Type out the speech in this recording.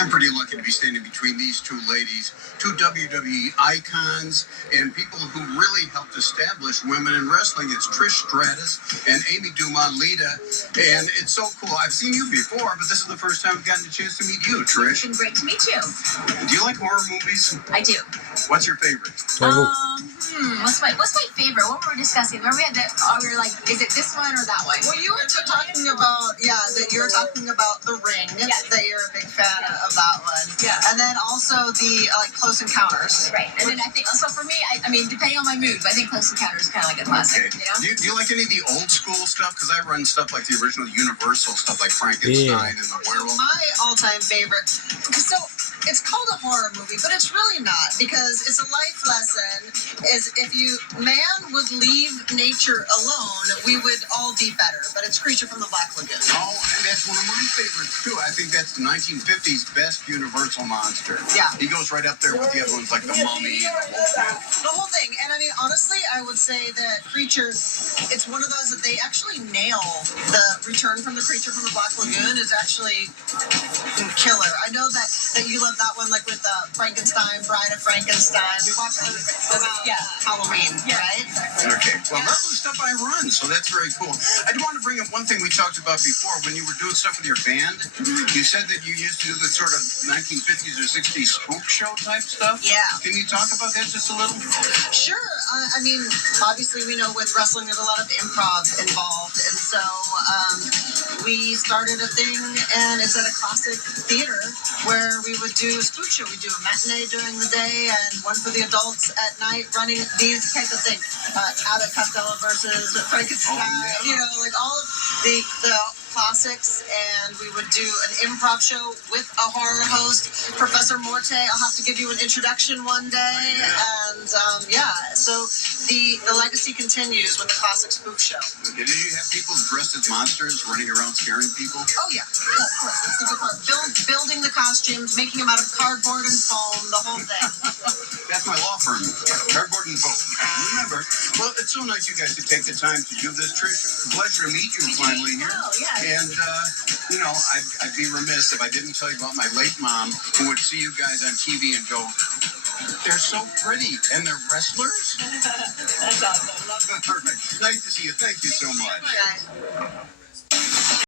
I'm pretty lucky to be standing between these two ladies, two WWE icons and people who really helped establish women in wrestling. It's Trish Stratus and Amy Dumont-Lita, and it's so cool. I've seen you before, but this is the first time I've gotten a chance to meet you, Trish. It's been great to meet you. Do you like horror movies? I do. What's your favorite? What's my favorite? What were we discussing? Remember we were like, is it this one or that one? Well, you were talking about, that you're talking about The Ring, that you're a big fan of that one. Yeah. And then also the Close Encounters. Right. And then I think, so for me, I mean, depending on my mood, but I think Close Encounters is kind of like a classic, Okay. you know? Do you like any of the old school stuff? Because I run stuff like the original Universal stuff, like Frankenstein and the werewolf. My all-time favorite. So it's called a horror movie, but it's really not, because it's a life lesson. Is if man would leave nature alone, we would all be better. But it's Creature from the Black Lagoon. Oh, and that's one of my favorites too. I think that's the 1950s best Universal monster. Yeah. He goes right up there with the other ones like the Mummy. The whole thing. And I mean, honestly, I would say that Creature, it's one of those that they actually nail. The Return from the Creature from the Black Lagoon is actually killer. I know that you love that one, like with Frankenstein, Bride of Frankenstein. We watched it about Halloween, right? Okay. Well, that's the stuff I run, so that's very cool. I do want to bring up one thing we talked about before. When you were doing stuff with your band, you said that you used to do the sort of 1950s or 60s spook show type stuff. Yeah. Can you talk about that just a little? Sure. I mean, obviously, we know with wrestling there's a lot of improv involved, and so we started a thing, and it's at a classic theater where we would do a spook show. We do a matinee during the day and one for the adults at night, running these type of things. Abbott Costello versus Frankenstein, like all of the classics, and we would do an improv show with a horror host, Professor Morte. I'll have to give you an introduction one day, and so the legacy continues with the classic spook show. Okay. Did you have people dressed as monsters running around scaring people? Oh yeah, of course. That's the good part. Building the costumes, making them out of cardboard and foam, the whole thing. That's my law firm, Cardboard and Foam. Remember, well, it's so nice you guys to take the time to do this, Trish. Pleasure to meet you finally here. Oh, yeah. And, I'd be remiss if I didn't tell you about my late mom, who would see you guys on TV and go, they're so pretty, and they're wrestlers? That's awesome. Perfect. Nice to see you. Thank you so much. Bye.